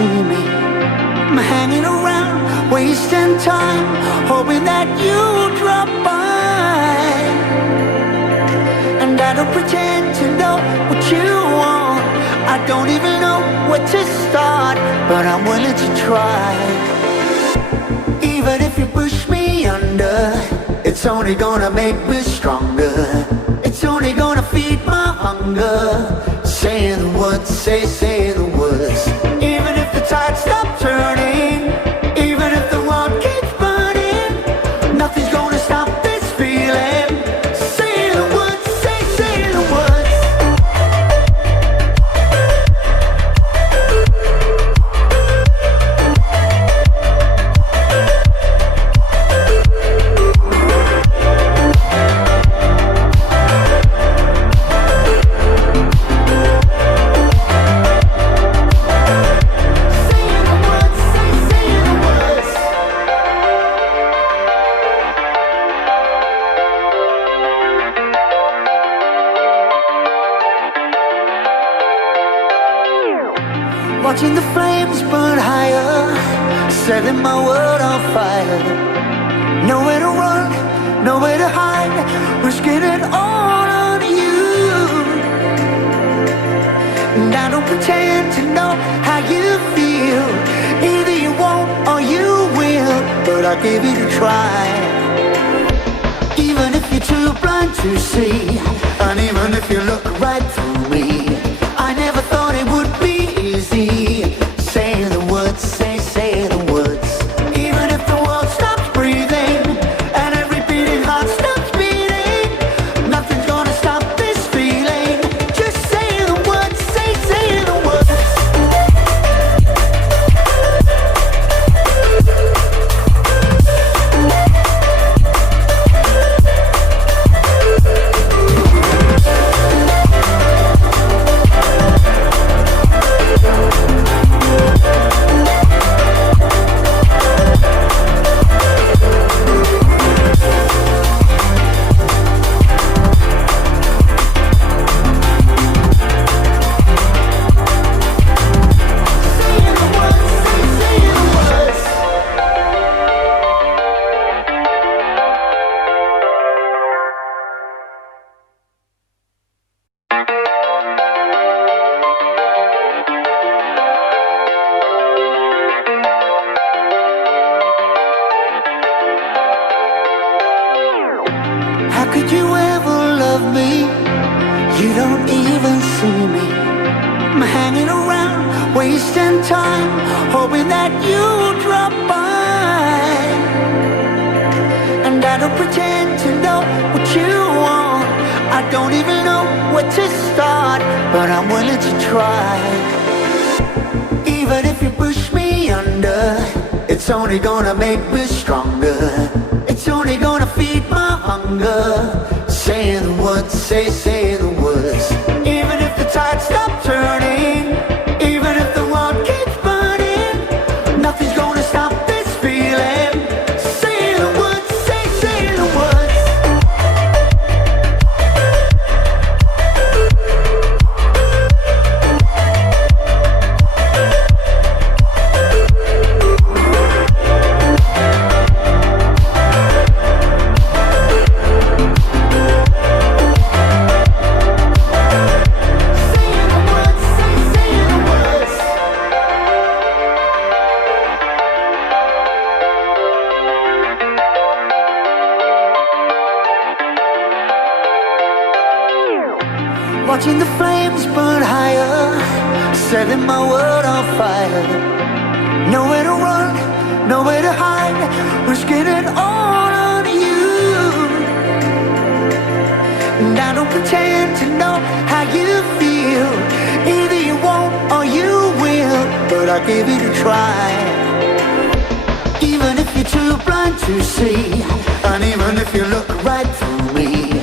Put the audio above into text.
see me. I'm hanging around, wasting time, hoping that you drop by. And I don't pretend to know what you want. I don't even know where to start, but I'm willing to try. Even if you push me under, it's only gonna make me stronger. It's only gonna feed my hunger. Say the words, say the words. Even if the tide stops turning, even if the world keeps burning, nothing's gonna stop this feeling. Say the words, say the words. Watching the flames burn higher, setting my world on fire. Nowhere to run, nowhere to hide, risking it all on you. And I don't pretend to know how you feel. Either you won't or you will, but I'll give it a try. Even if you're too blind to see, and even if you look right through me, I never thought it would be easy. Say the words, say the words. Even if the world stops breathing and every beating heart stops beating, nothing's gonna stop this feeling. Just say the words, say the words. How could you ever love me? You don't even see me. I'm hanging around, wasting time, hoping that you drop by. And I don't pretend to know what you want. I don't even know where to start, but I'm willing to try. Even if you push me under, it's only gonna make me stronger. It's only gonna feed my hunger. Say the words, say the words. Even if the tide stops turning, even if the world keeps burning, nothing's gonna stop this feeling. Say the words, say the words. Watching the flames burn higher, setting my world on fire. Nowhere to run, nowhere to hide, risking it all on you. And I don't pretend to know how you feel. Either you won't or you will, but I'll give it a try. Even if you're too blind to see, and even if you look right through me,